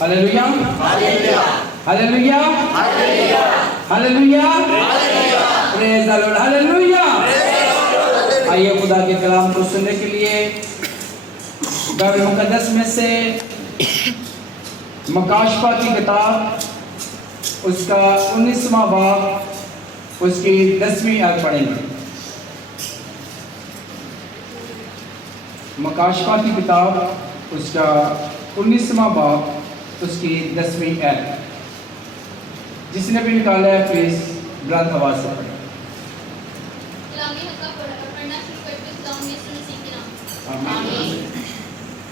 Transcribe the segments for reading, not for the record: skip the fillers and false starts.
ہلیلویا ہلیلویا ہلیلویا پریز دی lord ہلیلویا۔ آئیے خدا کے کلام کو سننے کے لیے بائبل مقدس میں سے مکاشفہ کی کتاب اس کا 19واں باب اس کی 10ویں آیت پڑھیں گے۔ مکاشفہ کی کتاب اس کا 19واں باب اس کی 10ویں آیت، جس نے بھی نکالا ہے پلیز بلند آواز سے پڑھیں۔ پڑھنا شروع کرتے اسلام یسوع مسیح کے نام۔ آمین۔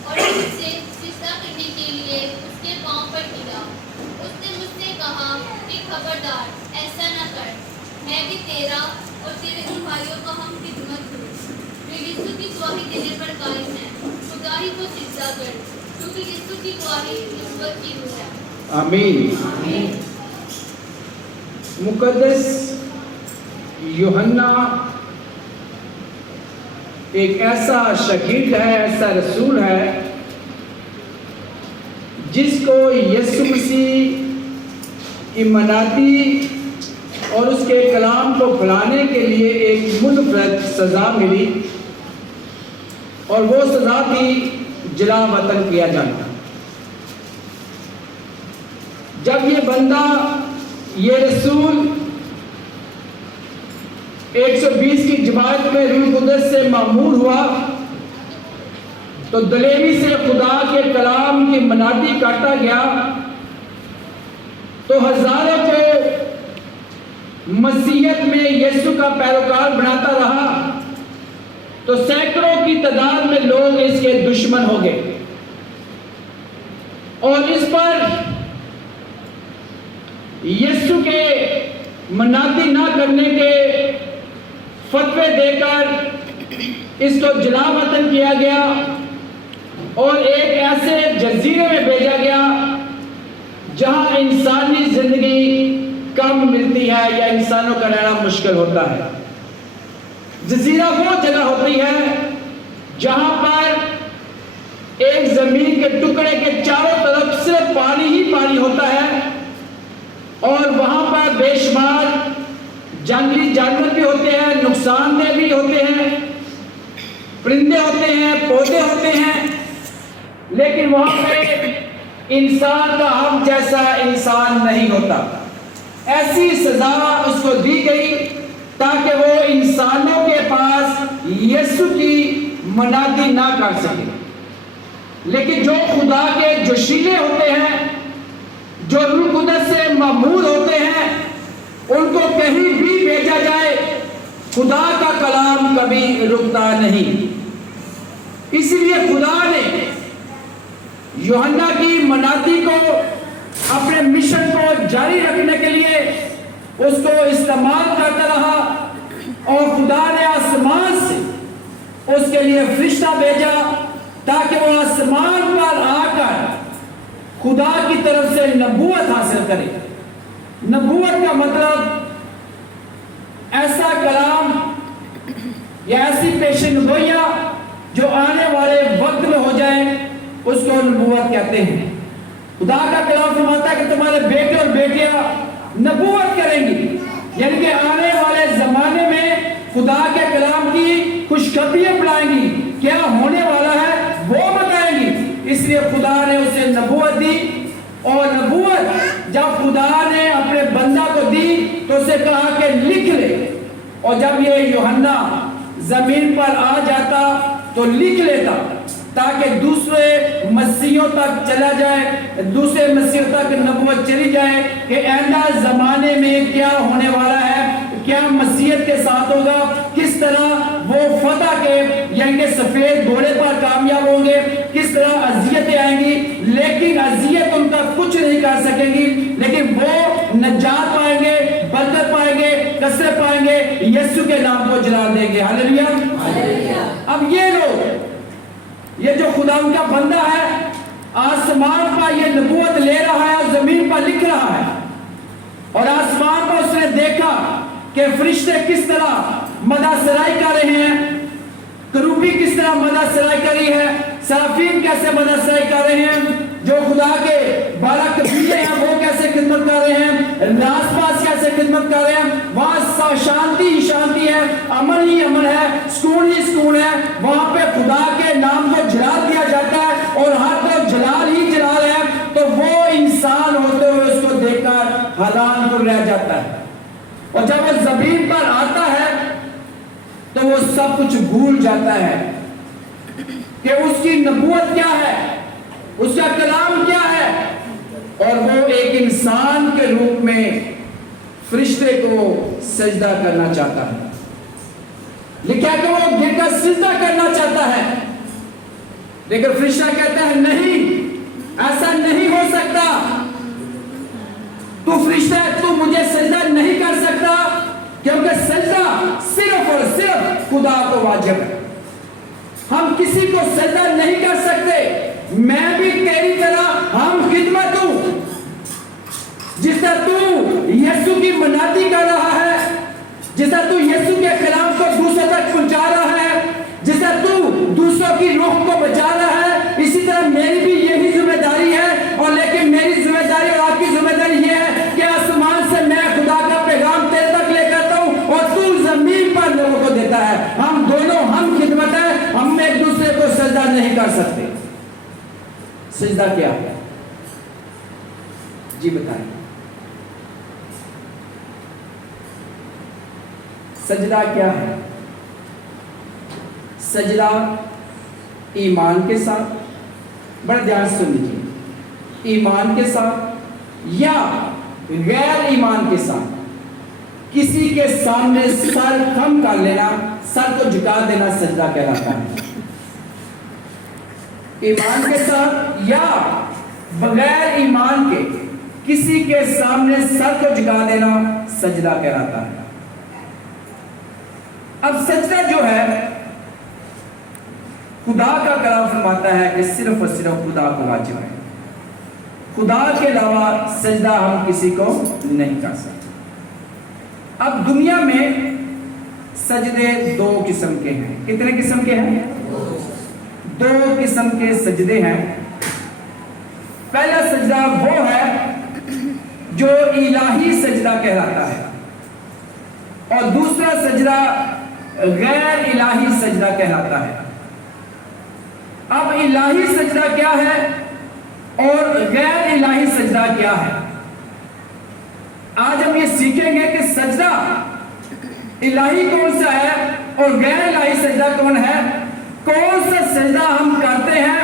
اور مجھ سے سجدہ کرنے کے لیے اس کے پاؤں پر گرا۔ اس نے مجھ سے کہا کہ خبردار ایسا نہ کر، میں بھی تیرا اور تیرے ان بھائیوں کا ہم خدمت ہوں جو یسوع کی گواہی دینے پر قائم ہیں۔ خدا ہی کو سجدہ کر کیونکہ یسوع کی گواہی نبوت کی روح ہے۔ آمین۔ مقدس یوحنا ایک ایسا شاگرد ہے، ایسا رسول ہے جس کو یسوع مسیح کی مناتی اور اس کے کلام کو پھیلانے کے لیے ایک منفرد سزا ملی، اور وہ سزا تھی جلا وطن کیا جانا۔ جب یہ بندہ، یہ رسول 120 کی جماعت میں روح القدس سے معمور ہوا تو دلیری سے خدا کے کلام کی منادی کرتا گیا، تو ہزاروں کو مسیحیت میں یسوع کا پیروکار بناتا رہا، تو سینکڑوں کی تعداد میں لوگ اس کے دشمن ہو گئے، اور اس پر یسوع کے منادی نہ کرنے کے فتوے دے کر اس کو جلا وطن کیا گیا اور ایک ایسے جزیرے میں بھیجا گیا جہاں انسانی زندگی کم ملتی ہے یا انسانوں کا رہنا مشکل ہوتا ہے۔ جزیرہ وہ جگہ ہوتی ہے جہاں پر ایک زمین کے ٹکڑے کے چاروں طرف صرف پانی ہی پانی ہوتا ہے، اور وہاں پر بے شمار جنگلی جانور بھی ہوتے ہیں، نقصان دہ بھی ہوتے ہیں، پرندے ہوتے ہیں، پودے ہوتے ہیں، لیکن وہاں پہ انسان کا ہم جیسا انسان نہیں ہوتا۔ ایسی سزا اس کو دی گئی تاکہ وہ انسانوں کے پاس یسوع کی منادی نہ کر سکے، لیکن جو خدا کے جوشیلے ہوتے ہیں، جو روح القدس سے معمور ہوتے ہیں، ان کو کہیں بھی بھیجا جائے خدا کا کلام کبھی رکتا نہیں۔ اس لیے خدا نے یوحنا کی منادی کو، اپنے مشن کو جاری رکھنے کے لیے اس کو استعمال کرتا رہا، اور خدا نے آسمان سے اس کے لیے فرشتہ بھیجا تاکہ وہ آسمان پر آ کر خدا کی طرف سے نبوت حاصل کرے۔ نبوت کا مطلب ایسا کلام یا ایسی پیشن گوئیاں جو آنے والے وقت میں ہو جائیں، اس کو نبوت کہتے ہیں۔ خدا کا کلام فرماتا ہے کہ تمہارے بیٹے اور بیٹیاں نبوت کریں گی، یعنی کہ آنے والے زمانے میں خدا کے کلام کی خوشخبریاں بلائیں گی، کیا ہونے والا ہے وہ بتائیں گی۔ اس لیے خدا نے اسے نبوت دی، اور نبوت جب خدا نے اپنے بندہ کو دی تو اسے کہا کہ لکھ لے، اور جب یہ یوحنا زمین پر آ جاتا تو لکھ لیتا تاکہ دوسرے مسیحوں تک چلا جائے، دوسرے مسیحوں تک نبوت چلی جائے کہ آئندہ زمانے میں کیا ہونے والا ہے، کیا مسیحیت کے ساتھ ہوگا، کس طرح وہ فتح کے یعنی کہ سفید گھوڑے پر کامیاب ہوں گے، کس طرح اذیتیں آئیں گی، لیکن اذیت ان کا کچھ نہیں کر سکیں گی، لیکن وہ نجات پائیں گے، برکت پائیں گے، کثرت پائیں گے، یسوع کے نام کو جلال دیں گے۔ ہلیلویا۔ اب یہ لوگ، یہ جو خدا ان کا بندہ ہے، آسمان پر یہ نبوت لے رہا ہے، زمین پر لکھ رہا ہے، اور آسمان پر اس نے دیکھا کہ فرشتے کس طرح مدح سرائی کر رہے ہیں، کروبی کس طرح مدح سرائی کری ہے، سرافیم کیسے مدح سرائی کر رہے ہیں، جو خدا کے 12 कबीले हैं वो कैसे खिदमत कर रहे हैं, आस पास कैसे खिदमत कर रहे हैं, वहां शांति ही शांति है, अमन ही अमन है, सुकून ही सुकून है, वहां पे खुदा के नाम को जलाल दिया जाता है और हर तरफ जलाल ही जलाल है। तो वो इंसान होते हुए उसको देखकर हैरान को रह जाता है, और जब वो जमीन पर आता है तो वो सब कुछ भूल जाता है कि उसकी नबूवत क्या है, उसका कलाम क्या है, और वो एक इंसान के रूप में फरिश्ते को सजदा करना चाहता है। लिखा कि वो गिरकर सजदा करना चाहता है, लेकिन फरिश्ता कहता है नहीं, ऐसा नहीं हो सकता, तू फरिश्ता है, तू मुझे सजदा नहीं कर सकता, क्योंकि सजदा सिर्फ और सिर्फ खुदा को वाजिब है। हम किसी को सजदा नहीं कर सकते। मैं भी तेरी तरह हम खिदमत हूं, जिस तरह तू यीशु की मनाती कर रहा है, जिस तरह तू यीशु के कलाम को दूसरों तक पहुंचा रहा है, जिस तरह तू दूसरों की रूह को बचा रहा है, इसी तरह मेरी भी यही जिम्मेदारी है। और लेकिन मेरी जिम्मेदारी और आपकी जिम्मेदारी यह है कि आसमान से मैं खुदा का पैगाम तेरे तक लेकर आता हूं और तू जमीन पर लोगों को देता है। हम दोनों हम खिदमत है, हम एक दूसरे को सजदा नहीं कर सकते। सजदा क्या है जी बताएं? सजदा क्या है? सजदा ईमान के साथ, बड़ा ध्यान से सुन लीजिए, ईमान के साथ या गैर ईमान के साथ किसी के सामने सर खम कर लेना, सर को झुका देना सजदा कहलाता है। ईमान के साथ या बगैर ईमान के किसी के सामने सर को झुका देना सजदा कहलाता है। अब सजदा जो है, खुदा का कलाम फरमाता है कि सिर्फ और सिर्फ खुदा को वाजिब है, खुदा के अलावा सजदा हम किसी को नहीं कर सकते। अब दुनिया में सजदे दो किस्म के हैं। कितने किस्म के हैं? दो किस्म के सजदे हैं। पहला सजदा वो है जो इलाही सजदा कहलाता है, और दूसरा सजदा गैर इलाही सजदा कहलाता है। अब इलाही सजदा क्या है और गैर इलाही सजदा क्या है? आज हम ये सीखेंगे कि सजदा इलाही कौन सा है और गैर इलाही सजदा कौन है, कौन सा सजदा हम करते हैं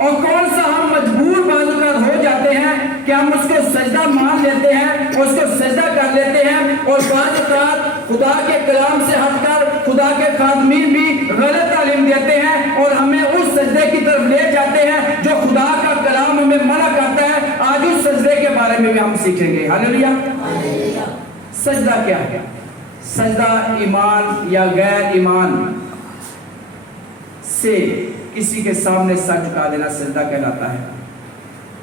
और कौन सा हम मजबूर बाज़ हो जाते हैं कि हम उसको सजदा मान लेते हैं, उसको सजदा कर लेते हैं, और बात खुदा के कलाम से हटकर खुदा के खादमीन भी गलत तालीम देते हैं और हमें उस सजदे की तरफ ले जाते हैं जो खुदा का कलाम हमें मना करता है। आज उस सजदे के बारे में भी हम सीखेंगे। हालेलुया। सजदा क्या है? सजदा ईमान या गैर ईमान से किसी के सामने सर झुका देना सजदा कहलाता है,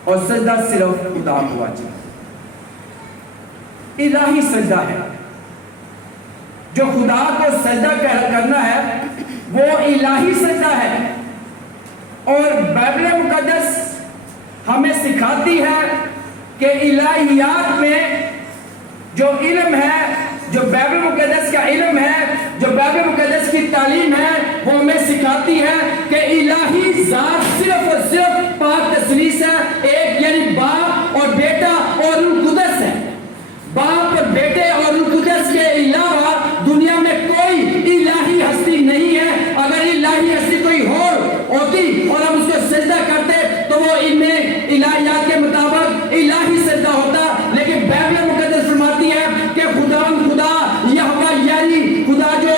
और सजदा सिर्फ खुदा को वाजिब है। इलाही सजदा है, जो खुदा को सजदा करना है वो इलाही सजदा है। और बाइबल मुकद्दस हमें सिखाती है कि इलाहियात में जो इल्म है, जो बाइबल मुकद्दस का इल्म है, जो बाइबल मुकद्दस की तालीम है, वो हमें सिखाती है कि इलाही ज़ात सिर्फ और सिर्फ पाक तसलीस है, एक यानी बाप और बेटा और रूह कुदस है। बाप और बेटे और रूह कुदस के अलावा दुनिया में कोई इलाही हस्ती नहीं है। अगर इलाही हस्ती कोई होती और हम उसको सजदा करते तो वो इनमें इलाहियात के मुताबिक इलाही सजदा होता। लेकिन बाइबल मुकद्दस फरमाती है कि खुदा यहोवा यानी खुदा जो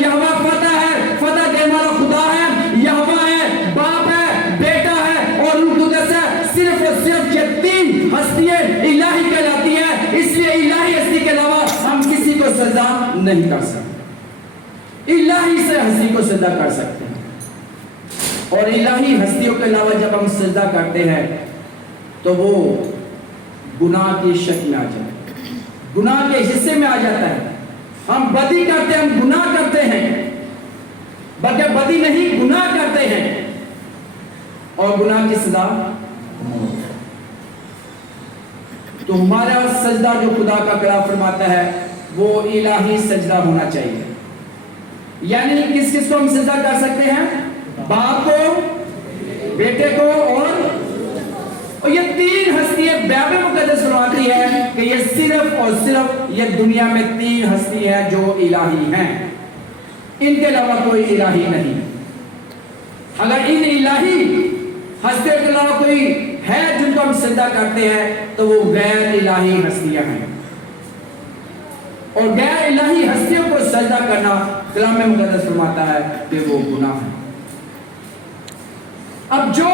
यहोवा फतह है, फतह देने वाला खुदा है, यहोवा है, बाप है, बेटा है और रूह कुदस है। सिर्फ और सिर्फ ये तीन हस्तियां इलाही कहलाती हैं। इसलिए इलाही हस्ती के अलावा हम किसी को सजदा नहीं कर सकते। इलाही से हस्ती को सजदा कर सकते हैं, और इलाही हस्तियों के अलावा जब हम सजदा करते हैं तो वो गुनाह की शक्ल में आ जाता है, गुनाह के हिस्से में आ जाता है। हम बदी करते हैं, हम गुनाह करते हैं, बल्कि बदी नहीं गुनाह करते हैं, और गुनाह की सजा तो हमारा सजदा जो खुदा का कलाम फरमाता है वो इलाही सजदा होना चाहिए। यानी किस किस को हम सजदा कर सकते हैं? बाप को, बेटे को और ये तीन हस्तियां बाइबल मुकद्दस फरमाती है कि ये सिर्फ और सिर्फ ये दुनिया में तीन हस्ती हैं जो इलाही हैं, इनके अलावा कोई इलाही नहीं। अगर इन इलाही हस्तियों के अलावा कोई है जिनको हम सजदा करते हैं तो वो गैर इलाही हस्तियां हैं, और गैर इलाही हस्तियों को सजदा करना कलाम में मुकद्दस फरमाता है कि वो गुनाह है। अब जो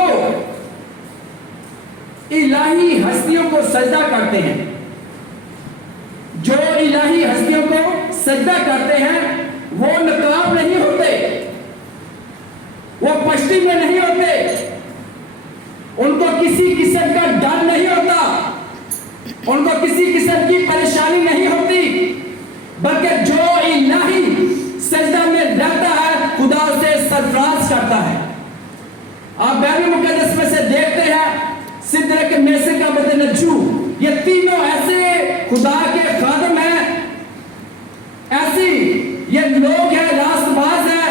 इलाही हस्तियों को सजदा करते हैं, जो इलाही हस्तियों को सजदा करते हैं, वो नकाब नहीं होते, वो पश्ती में नहीं होते, उनको किसी किस्म का डर नहीं होता, उनको किसी किस्म की परेशानी नहीं होती, बल्कि जो इलाही सजदा में रहता है खुदा उसे सरफराज करता है। आप बाइबल मुकद्दस में से देखते हैं सिद्रक, मेसक, अबेदनगो, ये तीनों ऐसे खुदा के खादम हैं, ऐसी ये लोग हैं, रास्तबाज हैं,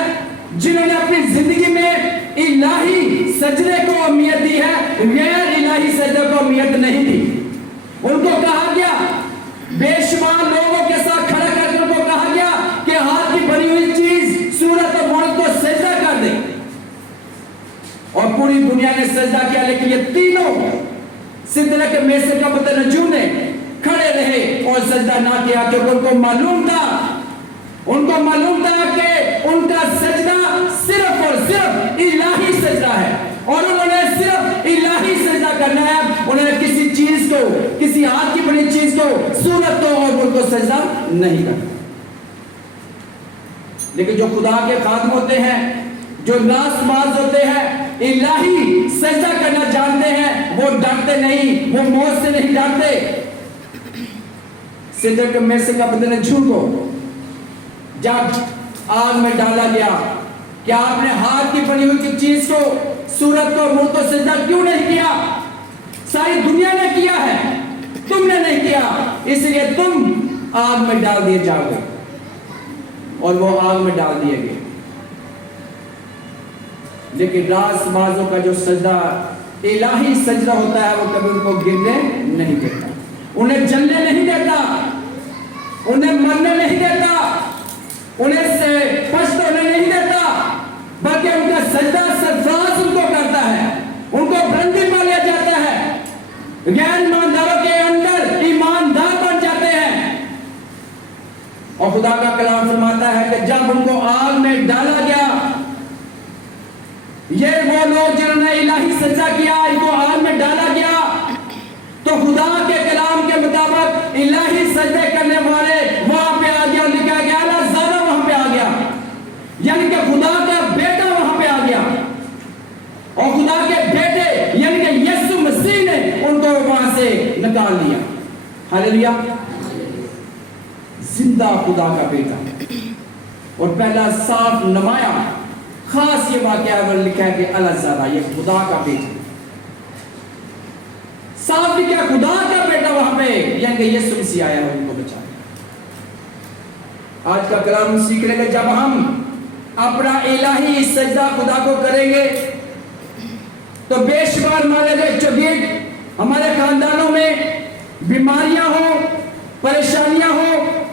जिन्होंने अपनी जिंदगी में इलाही सजदे को अहमियत दी है, गैर इलाही सजदे को अहमियत नहीं दी। उनको कहा गया, बेशुमार लोगों के साथ खड़ा करके उनको कहा गया कि हाथ की बनी हुई चीज, सूरत और मूरत को सजदा कर दे, और पूरी दुनिया ने सजदा किया, लेकिन ये तीनों सिद्रक, मेसक, अबेदनगो ने खड़े रहे और सजदा ना किया, क्योंकि उनको मालूम था कि उनका सजदा सिर्फ और सिर्फ इलाही सजदा है, और उन्होंने सिर्फ इलाही सजदा करना है। उन्होंने किसी चीज को, किसी हाथ की बनी चीज को, सूरत को और उनको सजदा नहीं करना। लेकिन जो खुदा के खादम होते हैं, जो नासबाज होते हैं, इलाही सजदा करना जानते हैं, वो डरते नहीं, वो मौत से नहीं डरते। सिद्रक, मेसक, अबेदनगो को जब आग में डाला गया, क्या आपने हाथ की बनी हुई चीज को, सूरत को, मूरत को सजदा क्यों नहीं किया? सारी दुनिया ने किया है, तुमने नहीं किया, इसलिए तुम आग में डाल दिए जाओगे। और वो आग में डाल दिए गए। लेकिन रास्तबाजों का जो सजदा इलाही सजदा होता है, वो कभी उनको गिरने नहीं देता, उन्हें जलने नहीं देता, उन्हें मरने नहीं देता, उन्हें से पश्त होने नहीं देता, बल्कि उनका सजदा सरफराज उनको करता है, उनको बुलंदी पर ले जाता है, गैर ईमानदारों के अंदर ईमानदार बन जाते हैं। और खुदा का कलाम फरमाता है कि जब उनको आग में डाला गया, ये वो लोग जिन्होंने इलाही सजदा किया, इनको आग में डाला गया, तो खुदा के कलाम के मुताबिक इलाही सजदे करने वाले वहां पे आ गया, लिखा गया लाज़र वहां पे आ गया, यानी कि खुदा का बेटा वहां पे आ गया, और खुदा के बेटे यानी कि यीशु मसीह ने उनको वहां से निकाल लिया। हालेलुया। जिंदा खुदा का बेटा, और पहला साफ नमाया खास ये वाकया लिखा है कि अल-ज़रा, ये खुदा का बेटा, साफ लिखा खुदा का बेटा वहां पे, यानी कि यीशु मसीह आया है उनको बचाने। आज का कलाम सीख लेंगे, जब हम अपना इलाही सजदा खुदा को करेंगे तो बेशुमार हमारे खानदानों में बीमारियां हो, परेशानियां हो,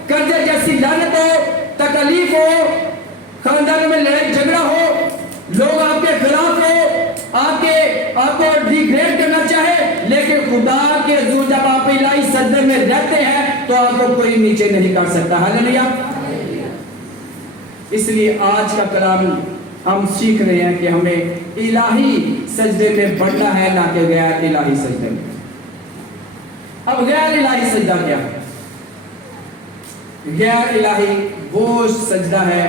कर्जे जैसी लानत हो, तकलीफ हो, खानदानों में लड़ाई झगड़ा हो, लोग आपके खिलाफ हो, आपको डिग्रेड करना चाहे, लेकिन खुदा के हुजूर जब आप इलाही सजदे में रहते हैं तो आपको कोई नीचे नहीं कर सकता। हालेलुया। इसलिए आज का कलाम हम सीख रहे हैं कि हमें इलाही सजदे में बढ़ना है, ना कि गैर इलाही सजदे में। अब गैर इलाही सजदा क्या है? गैर इलाही वो सजदा है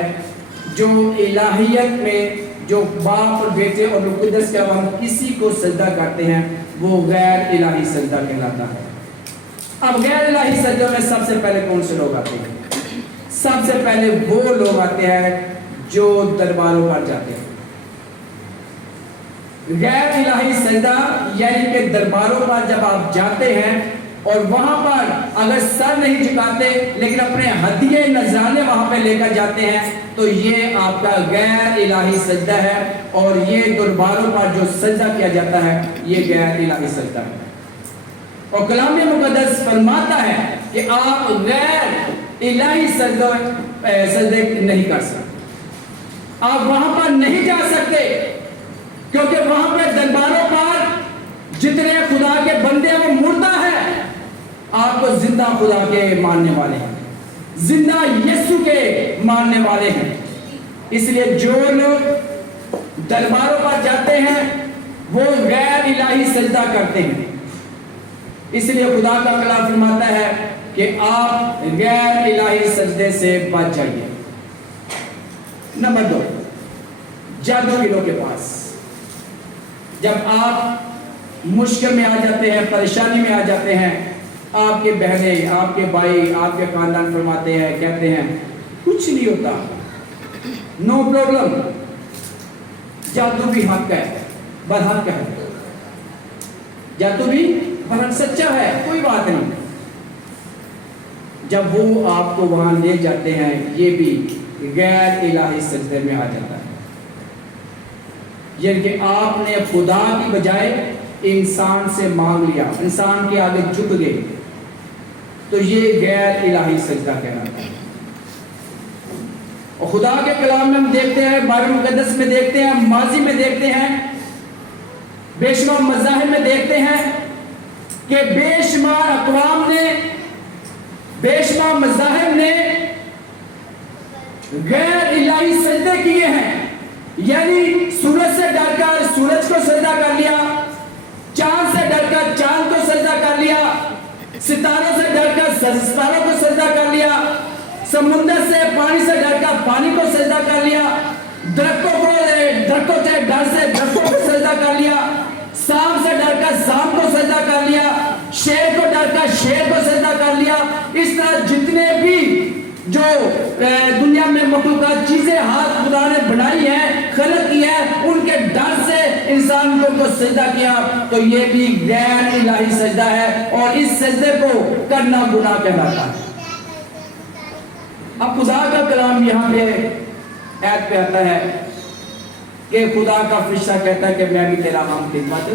जो इलाहियत में जो बाप और बेटे और रूह कुद्दस के हम किसी को सजदा करते हैं, वो गैर इलाही सजदा कहलाता है। अब गैर इलाही सजदे में सबसे पहले कौन से लोग आते हैं? सबसे पहले वो लोग आते हैं जो दरबारों पर जाते हैं। गैर इलाही सजदा यानी कि दरबारों पर जब आप जाते हैं اور وہاں پر اگر سر نہیں جھکاتے لیکن اپنے ہدیے نذرانے وہاں پہ لے کر جاتے ہیں تو یہ آپ کا غیر الہی سجدہ ہے، اور یہ درباروں پر جو سجدہ کیا جاتا ہے یہ غیر الہی سجدہ ہے۔ اور کلام مقدس فرماتا ہے کہ آپ غیر الہی سجدے نہیں کر سکتے، آپ وہاں پر نہیں جا سکتے، کیونکہ وہاں پہ درباروں پر جتنے خدا کے بندے ہیں وہ مردہ ہے، آپ کو زندہ خدا کے ماننے والے ہیں، زندہ یسوع کے ماننے والے ہیں۔ اس لیے جو لوگ درباروں پر جاتے ہیں وہ غیر الہی سجدہ کرتے ہیں۔ اس لیے خدا کا کلام فرماتا ہے کہ آپ غیر الہی سجدے سے بچ جائیے۔ نمبر 2، جادوگروں کے پاس جب آپ مشکل میں آ جاتے ہیں، پریشانی میں آ جاتے ہیں، آپ کے بہنیں، آپ کے بھائی، آپ کے خاندان فرماتے ہیں، کہتے ہیں کچھ نہیں ہوتا، نو پرابلم، جادو بھی حق ہے، برحق ہے، جادو بھی برحق سچا ہے، کوئی بات نہیں۔ جب وہ آپ کو وہاں لے جاتے ہیں یہ بھی غیر الہی سجدے میں آ جاتا ہے، یعنی کہ آپ نے خدا کی بجائے انسان سے مانگ لیا، انسان کے آگے جھک گئے، تو یہ غیر الہی سجدہ کہلاتا ہے۔ اور خدا کے کلام میں ہم دیکھتے ہیں، بائبل مقدس میں دیکھتے ہیں، ماضی میں دیکھتے ہیں، بے شمار مذاہب میں دیکھتے ہیں کہ بے شمار اقوام نے، بے شمار مذاہب نے غیر الہی سجدے کیے ہیں، یعنی سورج سے ڈر کر سورج کو سجدہ کر لیا، چاند سے ڈر کر چاند کو سجدہ کر لیا، ستاروں سے ڈر کر ستاروں کو سجدہ کر لیا، سمندر سے پانی سے ڈر کر پانی کو سجدہ کر لیا، درختوں سے ڈر سے درختوں کو سجدہ کر لیا، سانپ سے ڈر کر سانپ کو سجدہ کر لیا، شیر کو ڈر کر شیر کو سجدہ کر لیا۔ اس طرح جتنے بھی جو دنیا میں مخلوقات چیزیں ہاتھ خدا نے بنائی ہیں، خلق کی ہے، ان کے ڈر سے انسان کو سجدہ کیا، تو یہ بھی غیر الہی سجدہ ہے، اور اس سجدے کو کرنا گناہ کہلاتا ہے۔ اب خدا کا کلام یہاں پہ ایت پہ آتا ہے کہ خدا کا فرشتہ کہتا ہے کہ میں بھی تیرا ہم خدمت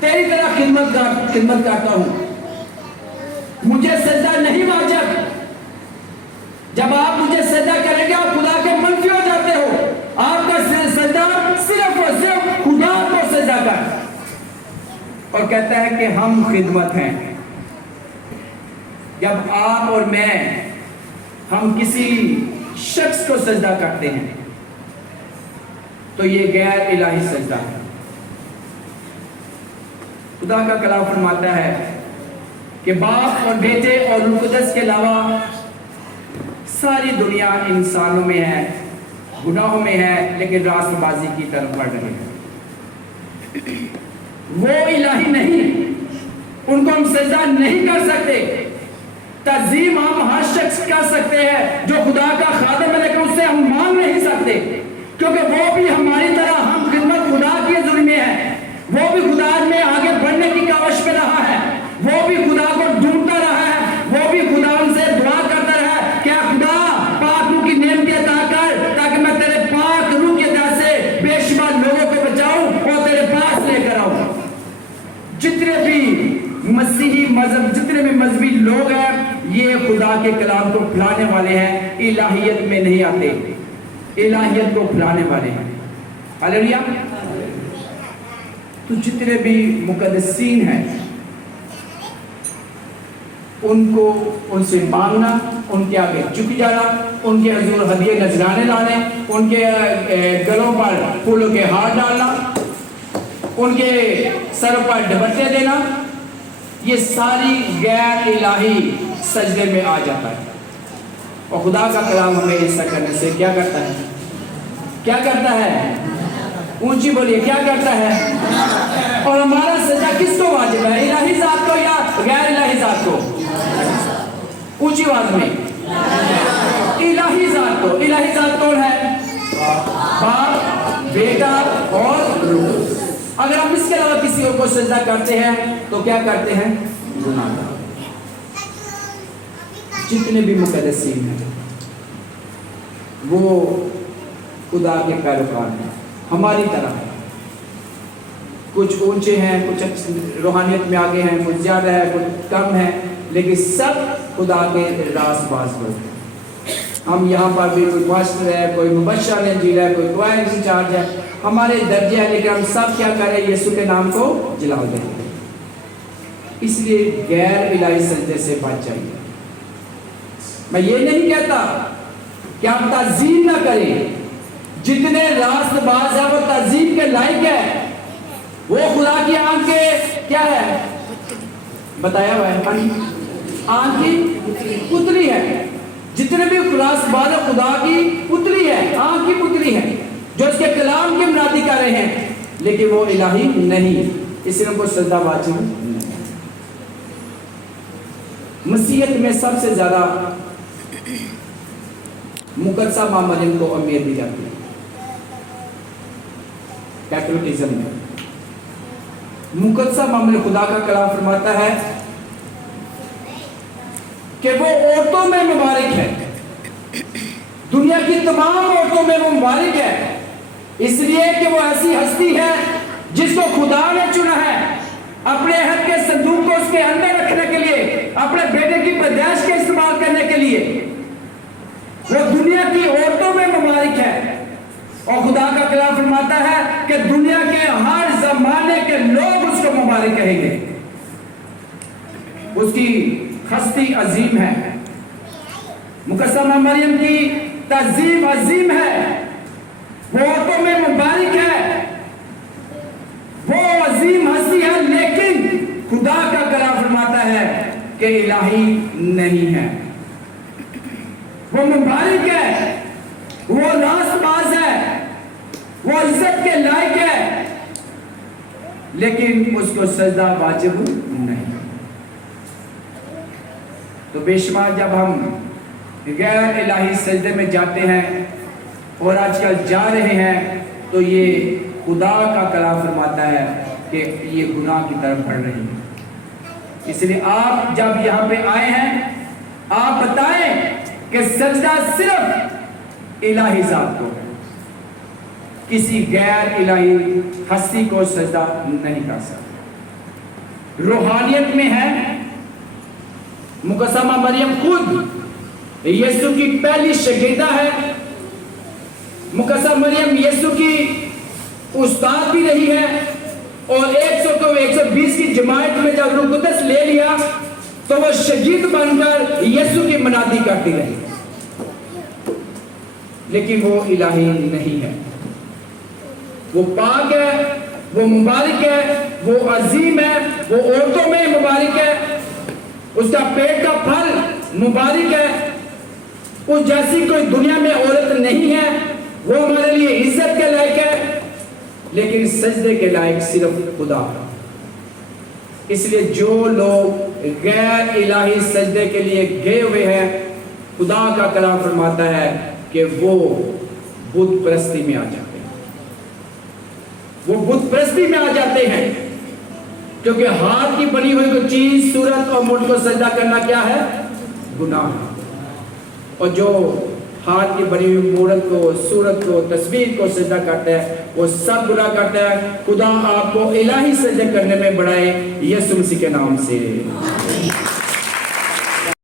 تیری طرح خدمت کرتا ہوں، مجھے سجدہ نہیں واجب۔ جب آپ مجھے سجدہ کریں گے آپ خدا کے منفی ہو جاتے ہو، آپ کا سجدہ صرف اور صرف خدا کو سجدہ کر، اور کہتا ہے کہ ہم خدمت ہیں۔ جب آپ اور میں ہم کسی شخص کو سجدہ کرتے ہیں تو یہ غیر الہی سجدہ ہے۔ خدا کا کلام فرماتا ہے کہ باپ اور بیٹے اور روح القدس کے علاوہ ساری دنیا انسانوں میں ہے، گناہوں میں ہے، لیکن راست بازی کی طرف بڑھ رہے ہیں۔ وہ الہی نہیں، ان کو ہم سجدہ نہیں کر سکتے۔ تعظیم ہم ہر شخص کر سکتے ہیں جو خدا کا خادم ہے، لیکن اس سے ہم مانگ نہیں سکتے، کیونکہ وہ بھی ہماری طرح ہم خدمت خدا کی ضرورت میں ہے، وہ بھی خدا میں آگے بڑھنے کی کاوش پہ رہا ہے، وہ بھی خدا کو ڈھونڈتا رہا ہے، وہ بھی خدا ان سے دعا کرتا رہا ہے کہ خدا پاک روح کی نعمتیں عطا کر تاکہ میں تیرے پاک روح کی عطا سے بے شمار لوگوں کو بچاؤں اور تیرے پاس لے کر آؤں۔ جتنے بھی مسیحی مذہب، جتنے بھی مذہبی لوگ ہیں، یہ خدا کے کلام کو پھیلانے والے ہیں، الہیت میں نہیں آتے، الہیت کو پھیلانے والے ہیں۔ ہاللیلویا۔ تو جتنے بھی مقدسین ہیں ان کو ان سے مانگنا، ان کے آگے جھک جانا، ان کے حضور ہدیے نذرانے لانے، ان کے گلوں پر پھولوں کے ہار ڈالنا، ان کے سر پر ڈبٹے دینا، یہ ساری غیر الہی سجدے میں آ جاتا ہے۔ اور خدا کا کلام ہمیں ایسا کرنے سے کیا کرتا ہے؟ کیا کرتا ہے؟ اونچی بولیے، کیا کرتا ہے؟ اور ہمارا سجدہ کس کو واجب ہے؟ الہی ذات کو یا غیر الہی ذات کو؟ اونچی آواز میں، الہی ذات کو۔ الہی ذات کون ہے؟ باپ، بیٹا اور روح۔ अगर हम इसके अलावा किसी और को सजदा करते हैं तो क्या करते हैं? गुनाहगार। जितने भी मुकद्दसीन हैं वो खुदा के पैरोकार हैं, हमारी तरह है। कुछ ऊंचे हैं, कुछ रूहानियत में आगे हैं, कुछ ज्यादा है, कुछ कम है, लेकिन सब खुदा के रासबाज लोग हैं। हम यहाँ पर भी कोई पास्टर है, कोई मुबश्शिर है, जी रहा है, कोई क्वायर इंचार्ज है, हमारे दर्जे हैं, लेकिन हम सब क्या करें? यीशु के नाम को जलाल दें। इसलिए गैर इलाही सजदे से बच जाइए। मैं ये नहीं कहता कि आप ताज़ीम ना करें, जितने रास्तबाज है वो ताज़ीम के लायक है। वो खुदा की आंख के क्या है बताया हुआ है, आंख की पुतली है। जितने भी रास्तबाज है खुदा की पुतली है, आंख की पुतली है, जो इसके कलाम की मुनादी कर रहे हैं, लेकिन वो इलाही नहीं, इसलिए उनको सजदा वाजिब नहीं। मसीहत में सबसे ज्यादा मुकद्दसा मां मरियम को अहमियत दी जाती है। कैथोलिकिज्म में मुकद्दसा मां मरियम, खुदा का कलाम फरमाता है कि वो औरतों में मुबारक है, दुनिया की तमाम औरतों में वो मुबारक है, इसलिए कि वो ऐसी हस्ती है जिसको खुदा ने चुना है अपने अहद के संदूक को उसके अंदर रखने के लिए, अपने बेटे की पैदाइश के इस्तेमाल करने के लिए। वो दुनिया की औरतों में मुबारक है, और खुदा का कलाम फरमाता है कि दुनिया के हर जमाने के लोग उसको मुबारक कहेंगे। उसकी हस्ती अजीम है, मुकद्दसा मां मरियम की तज़ीम अजीम है, वो औरतों में मुबारक है, वो अजीम हस्ती है, लेकिन खुदा का कलाम फरमाता है कि इलाही नहीं है। वो मुबारक है, वो रास्तबाज है, वो इज्जत के लायक है, लेकिन उसको सजदा वाजिब नहीं। तो बेशुमार जब हम गैर इलाही सजदे में जाते हैं और आजकल जा रहे हैं, तो ये खुदा का कलाम फरमाता है कि ये गुनाह की तरफ बढ़ रही है। इसलिए आप जब यहाँ पे आए हैं, आप बताएं कि सजदा सिर्फ इलाही ज़ात को है, किसी गैर इलाही हस्ती को सजदा नहीं कर सकते। रूहानियत में है, मुकद्दसा मां मरियम खुद यीशु की पहली शागिर्दा है। मुकद्दसा मरियम यीशु की उस्ताद भी रही है, और 120 की जमात में जब रूह कुद्दस ले लिया तो वो शागिर्द बनकर यीशु की मनादी करती रही, लेकिन वो इलाही नहीं है। वो पाक है, वो मुबारक है, वो अजीम है, वो औरतों में मुबारक है, उसका पेट का फल मुबारक है, उस जैसी कोई दुनिया में औरत नहीं है, वो हमारे लिए इज्जत के लायक है, लेकिन सजदे के लायक सिर्फ खुदा। इसलिए जो लोग गैर इलाही सजदे के लिए गए हुए हैं, खुदा का कलाम फरमाता है कि वो बुत परस्ती में आ जाते हैं। वो बुत परस्ती में आ जाते हैं, क्योंकि हाथ की बनी हुई कोई चीज, सूरत और मुर्द को सजदा करना क्या है? गुनाह। और जो हाथ की बनी हुई मूरत को, सूरत को, तस्वीर को सजदा करता है, वो सब गुनाह करता है। खुदा आपको इलाही सजदा करने में बढ़ाए, यीशु मसीह के नाम से।